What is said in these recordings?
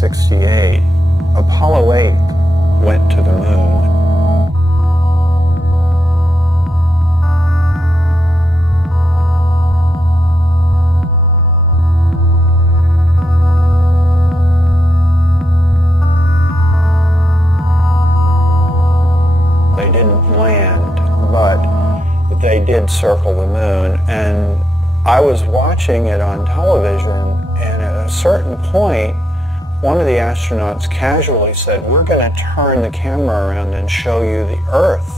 1968, Apollo 8 went to the moon. They didn't land, but they did circle the moon, and I was watching it on television, and at a certain point, one of the astronauts casually said, "We're going to turn the camera around and show you the Earth."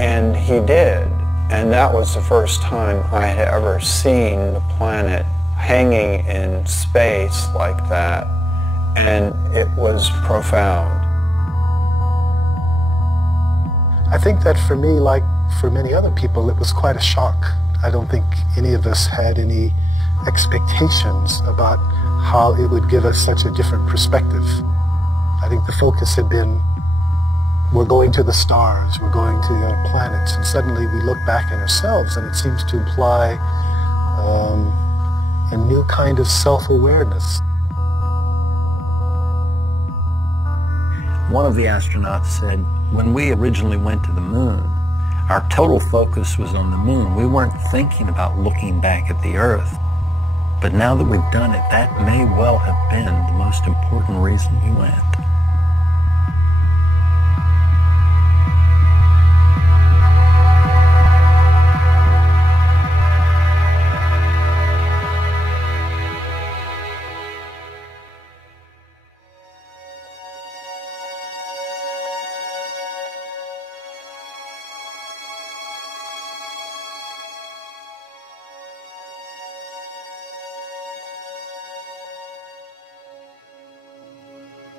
And he did, and that was the first time I had ever seen the planet hanging in space like that, and it was profound. I think that for me, like for many other people, it was quite a shock. I don't think any of us had any expectations about how it would give us such a different perspective. I think the focus had been, we're going to the stars, we're going to the other planets, and suddenly we look back at ourselves, and it seems to imply a new kind of self-awareness. One of the astronauts said, when we originally went to the moon, our total focus was on the moon. We weren't thinking about looking back at the Earth. But now that we've done it, that may well have been the most important reason we went.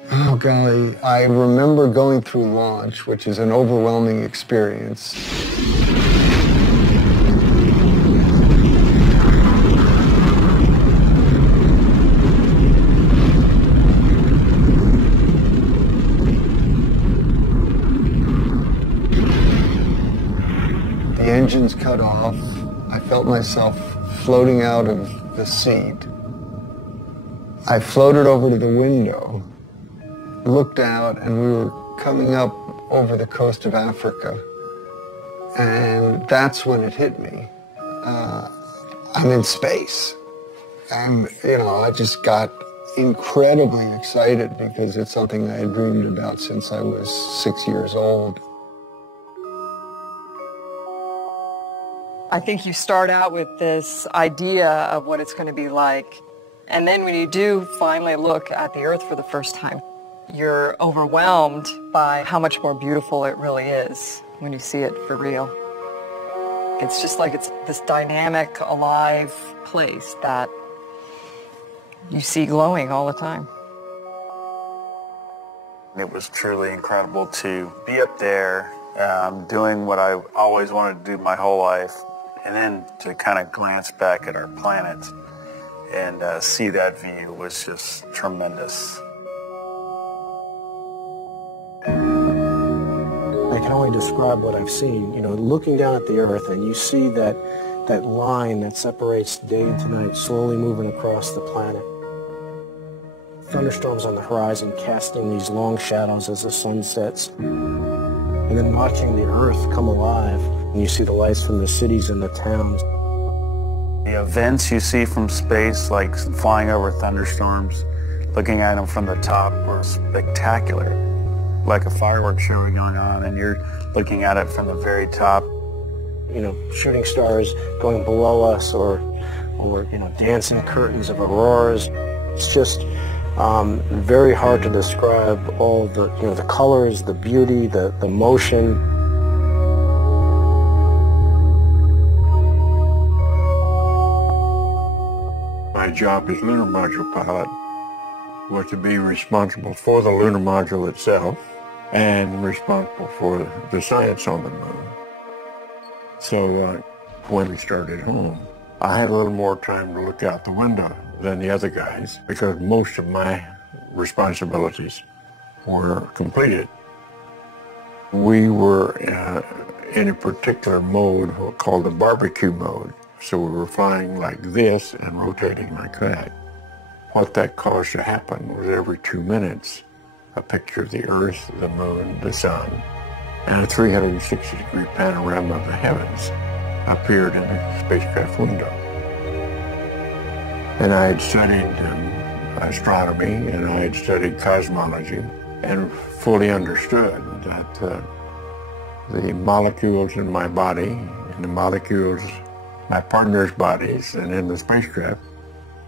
Oh golly, I remember going through launch, which is an overwhelming experience. The engines cut off. I felt myself floating out of the seat. I floated over to the window, looked out, and we were coming up over the coast of Africa. And that's when it hit me. I'm in space. And, I just got incredibly excited because it's something I had dreamed about since I was 6 years old. I think you start out with this idea of what it's going to be like. And then when you do finally look at the Earth for the first time, you're overwhelmed by how much more beautiful it really is when you see it for real. It's just like it's this dynamic, alive place that you see glowing all the time. It was truly incredible to be up there doing what I always wanted to do my whole life, and then to kind of glance back at our planet and see that view was just tremendous. I can only describe what I've seen. Looking down at the Earth, and you see that line that separates day to night slowly moving across the planet. Thunderstorms on the horizon casting these long shadows as the sun sets. And then watching the Earth come alive, and you see the lights from the cities and the towns. The events you see from space, like flying over thunderstorms, looking at them from the top, were spectacular. Like a fireworks show going on, and you're looking at it from the very top. Shooting stars going below us, or dancing curtains of auroras. It's just very hard to describe all the, the colors, the beauty, the motion. My job as lunar module pilot was to be responsible for the lunar module itself and responsible for the science on the moon. So when we started home, I had a little more time to look out the window than the other guys because most of my responsibilities were completed. We were in a particular mode called the barbecue mode. So we were flying like this and rotating like that. what that caused to happen was every 2 minutes, a picture of the Earth, the Moon, the Sun, and a 360-degree panorama of the heavens appeared in the spacecraft window. And I had studied astronomy, and I had studied cosmology, and fully understood that the molecules in my body, and the molecules in my partner's bodies, and in the spacecraft,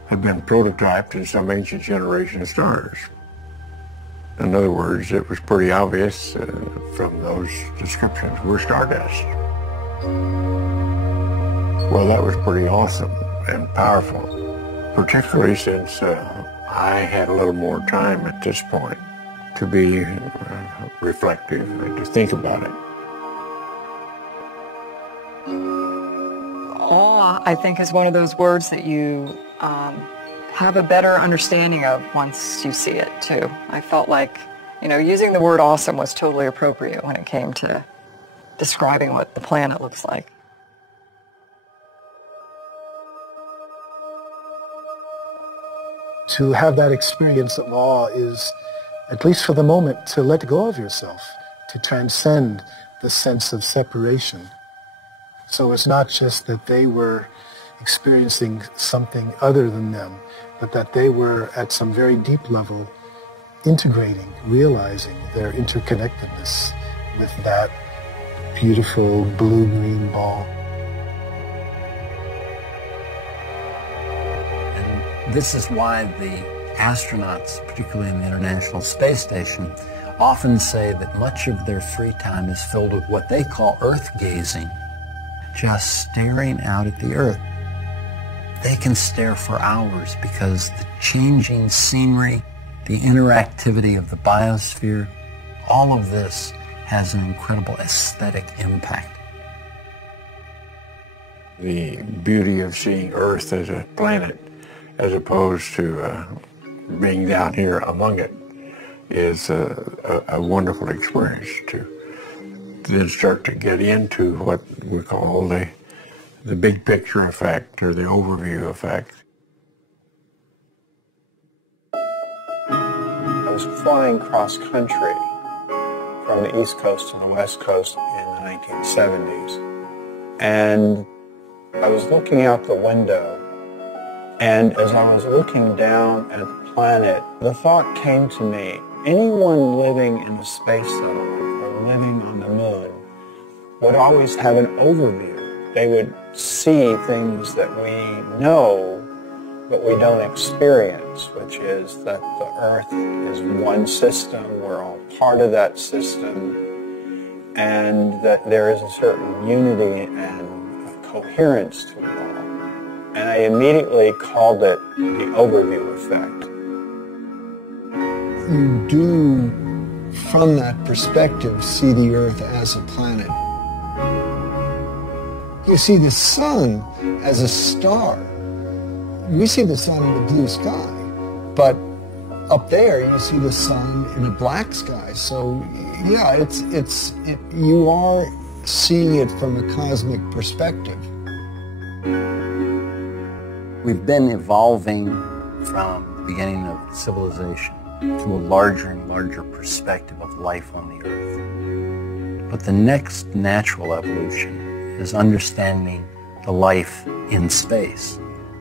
had been prototyped in some ancient generation of stars. In other words, it was pretty obvious from those descriptions we're stardust. Well, that was pretty awesome and powerful, particularly since I had a little more time at this point to be reflective and to think about it. Awe, I think, is one of those words that you have a better understanding of once you see it, too. I felt like, using the word awesome was totally appropriate when it came to describing what the planet looks like. To have that experience of awe is, at least for the moment, to let go of yourself, to transcend the sense of separation. So it's not just that they were experiencing something other than them, but that they were at some very deep level integrating, realizing their interconnectedness with that beautiful blue-green ball. And this is why the astronauts, particularly in the International Space Station, often say that much of their free time is filled with what they call earth gazing, just staring out at the Earth. They can stare for hours because the changing scenery, the interactivity of the biosphere, all of this has an incredible aesthetic impact. The beauty of seeing Earth as a planet, as opposed to being down here among it, is a wonderful experience to then start to get into what we call the big picture effect or the overview effect. I was flying cross country from the East Coast to the West Coast in the 1970s. And I was looking out the window, and as I was looking down at the planet, the thought came to me, anyone living in a space settlement or living on the moon would always have an overview. They would see things that we know but we don't experience, which is that the Earth is one system, we're all part of that system, and that there is a certain unity and a coherence to it all. And I immediately called it the overview effect. You do, from that perspective, see the Earth as a planet. You see the sun as a star. We see the sun in the blue sky, but up there you see the sun in a black sky. So yeah, you are seeing it from a cosmic perspective. We've been evolving from the beginning of civilization to a larger and larger perspective of life on the Earth. But the next natural evolution is understanding the life in space.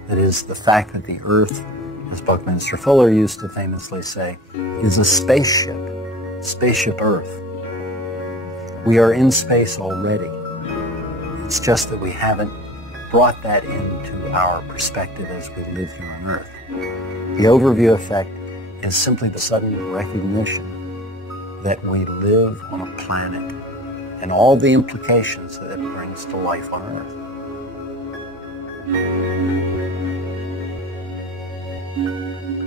That is, the fact that the Earth, as Buckminster Fuller used to famously say, is a spaceship, spaceship Earth. We are in space already. It's just that we haven't brought that into our perspective as we live here on Earth. The overview effect is simply the sudden recognition that we live on a planet and all the implications that it brings to life on Earth.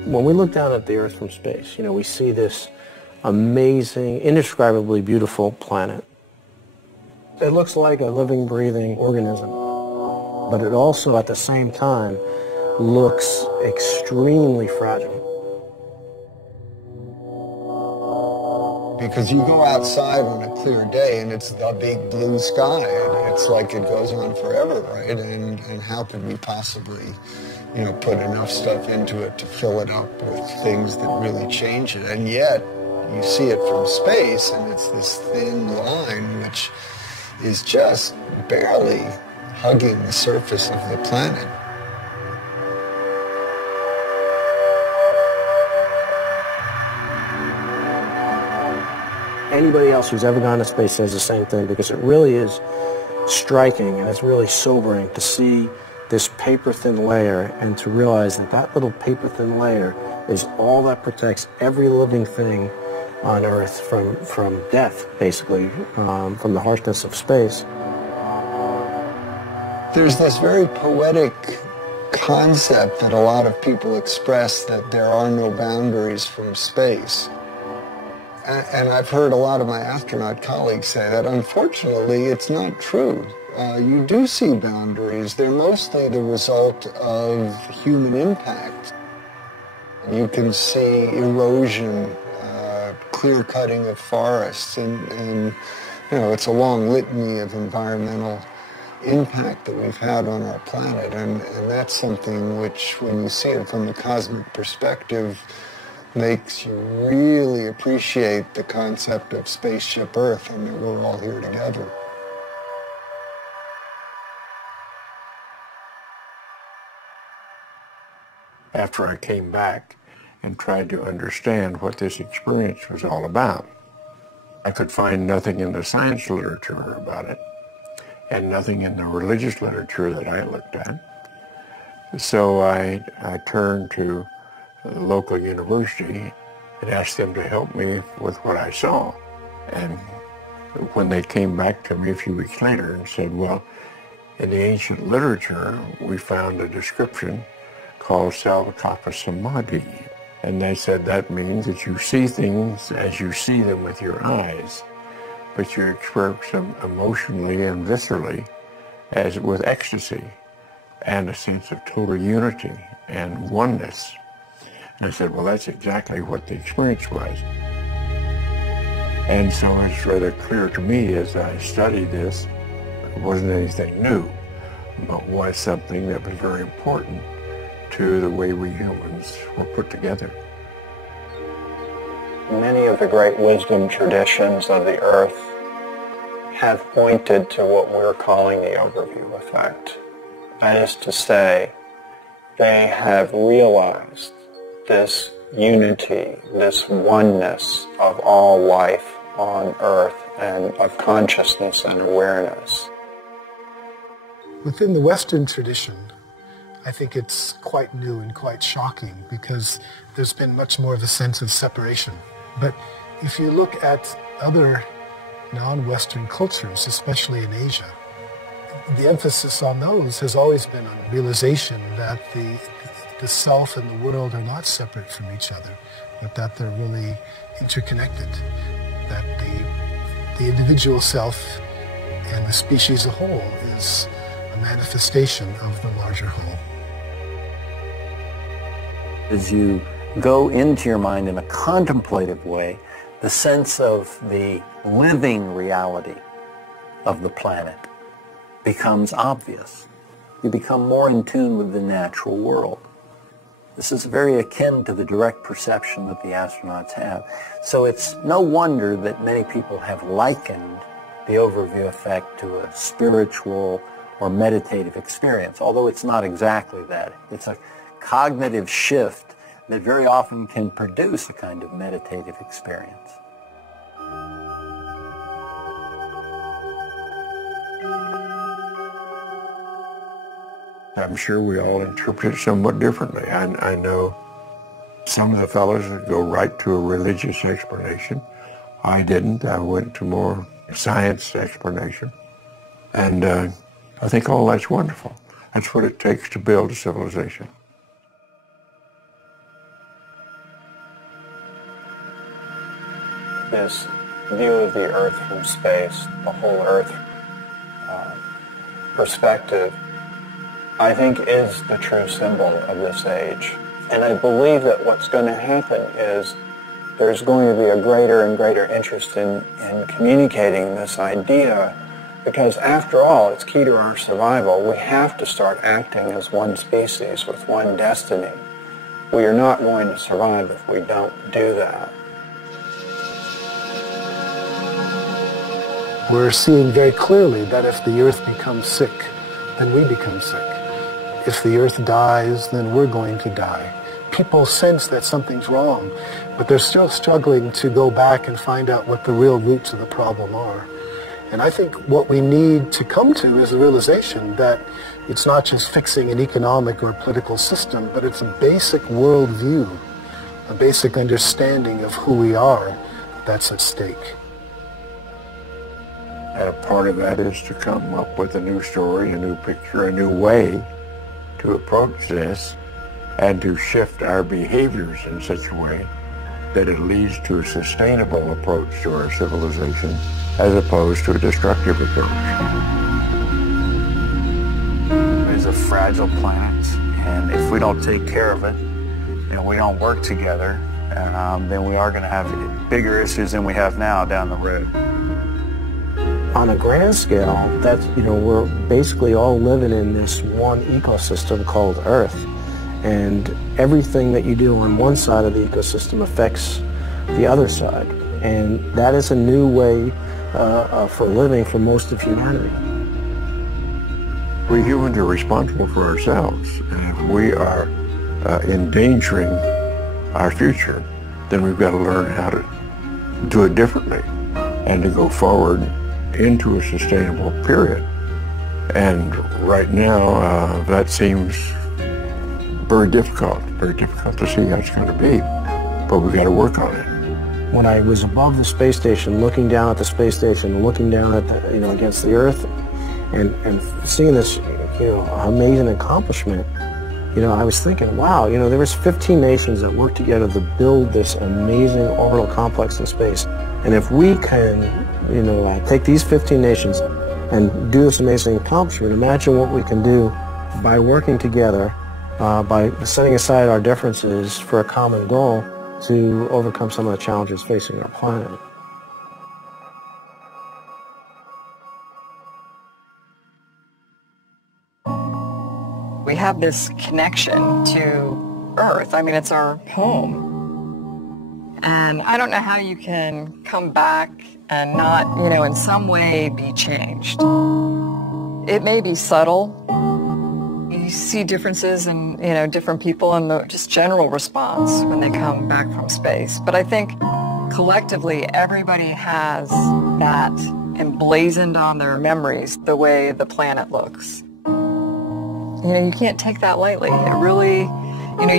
When we look down at the Earth from space, we see this amazing, indescribably beautiful planet. It looks like a living, breathing organism, but it also, at the same time, looks extremely fragile. Because you go outside on a clear day and it's the big blue sky, and it's like it goes on forever, right? And how could we possibly put enough stuff into it to fill it up with things that really change it. And yet, you see it from space, and it's this thin line which is just barely hugging the surface of the planet. Anybody else who's ever gone to space says the same thing, because it really is striking and it's really sobering to see this paper-thin layer and to realize that that little paper-thin layer is all that protects every living thing on Earth from death, basically, from the harshness of space. There's this very poetic concept that a lot of people express, that there are no boundaries from space. And I've heard a lot of my astronaut colleagues say that. Unfortunately, it's not true. You do see boundaries. They're mostly the result of human impact. You can see erosion, clear-cutting of forests, and it's a long litany of environmental impact that we've had on our planet, and that's something which, when you see it from a cosmic perspective, makes you really appreciate the concept of spaceship Earth and that we're all here together. After I came back and tried to understand what this experience was all about, I could find nothing in the science literature about it and nothing in the religious literature that I looked at. So I turned to the local university and asked them to help me with what I saw. And when they came back to me a few weeks later and said, well, in the ancient literature, we found a description called Salvakapa Samadhi. And they said that means that you see things as you see them with your eyes, but you experience them emotionally and viscerally, as with ecstasy and a sense of total unity and oneness. And I said, well, that's exactly what the experience was. And so it's rather clear to me as I studied this, it wasn't anything new, but was something that was very important to the way we humans were put together. Many of the great wisdom traditions of the Earth have pointed to what we're calling the overview effect. That is to say, they have realized this unity, this oneness of all life on Earth and of consciousness and awareness. Within the Western tradition, I think it's quite new and quite shocking because there's been much more of a sense of separation. But if you look at other non-Western cultures, especially in Asia, the emphasis on those has always been on realization that the self and the world are not separate from each other, but that they're really interconnected, that the individual self and the species as a whole is a manifestation of the larger whole. As you go into your mind in a contemplative way, the sense of the living reality of the planet becomes obvious. You become more in tune with the natural world. This is very akin to the direct perception that the astronauts have. So it's no wonder that many people have likened the overview effect to a spiritual or meditative experience, although it's not exactly that. It's a cognitive shift that very often can produce a kind of meditative experience. I'm sure we all interpret it somewhat differently. I know some of the fellows that go right to a religious explanation. I didn't. I went to more science explanation. And I think all that's wonderful. That's what it takes to build a civilization. This view of the Earth from space, the whole Earth perspective, I think is the true symbol of this age. And I believe that what's going to happen is there's going to be a greater and greater interest in communicating this idea Because after all, it's key to our survival. We have to start acting as one species with one destiny. We are not going to survive if we don't do that. We're seeing very clearly that if the Earth becomes sick, then we become sick. If the Earth dies, then we're going to die. People sense that something's wrong, but they're still struggling to go back and find out what the real roots of the problem are. And I think what we need to come to is the realization that it's not just fixing an economic or political system, but it's a basic worldview, a basic understanding of who we are that's at stake. And a part of that is to come up with a new story, a new picture, a new way to approach this, and to shift our behaviors in such a way that it leads to a sustainable approach to our civilization as opposed to a destructive approach. It's a fragile planet, and if we don't take care of it and we don't work together, then we are going to have bigger issues than we have now down the road. On a grand scale, that's, we're basically all living in this one ecosystem called Earth. And everything that you do on one side of the ecosystem affects the other side. And that is a new way for living for most of humanity. We humans are responsible for ourselves. And if we are endangering our future, then we've got to learn how to do it differently and to go forward into a sustainable period. And right now, that seems very difficult to see how it's going to be, but we've got to work on it. When I was above the space station, looking down at the space station, looking down at the, against the Earth, and seeing this, amazing accomplishment, I was thinking, wow, there was 15 nations that worked together to build this amazing orbital complex in space, and if we can, take these 15 nations and do this amazing accomplishment, imagine what we can do by working together. By setting aside our differences for a common goal to overcome some of the challenges facing our planet. We have this connection to Earth. I mean, it's our home. And I don't know how you can come back and not, in some way be changed. It may be subtle. You see differences in, different people and the just general response when they come back from space. But I think collectively everybody has that emblazoned on their memories, the way the planet looks. You can't take that lightly. It really,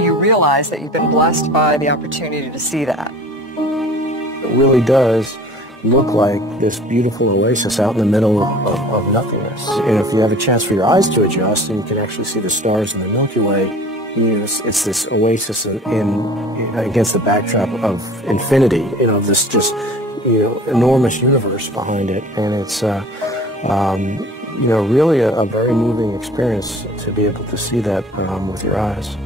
you realize that you've been blessed by the opportunity to see that. It really does look like this beautiful oasis out in the middle of nothingness. If you have a chance for your eyes to adjust and you can actually see the stars in the Milky Way, it's this oasis against the backdrop of infinity, this just enormous universe behind it, and it's really a very moving experience to be able to see that with your eyes.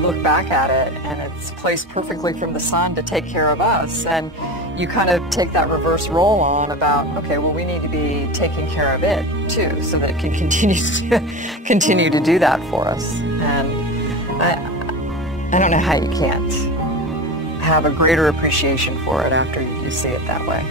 Look back at it and it's placed perfectly from the sun to take care of us, and you kind of take that reverse role on about, okay, well, we need to be taking care of it too so that it can continue to do that for us. And I don't know how you can't have a greater appreciation for it after you see it that way.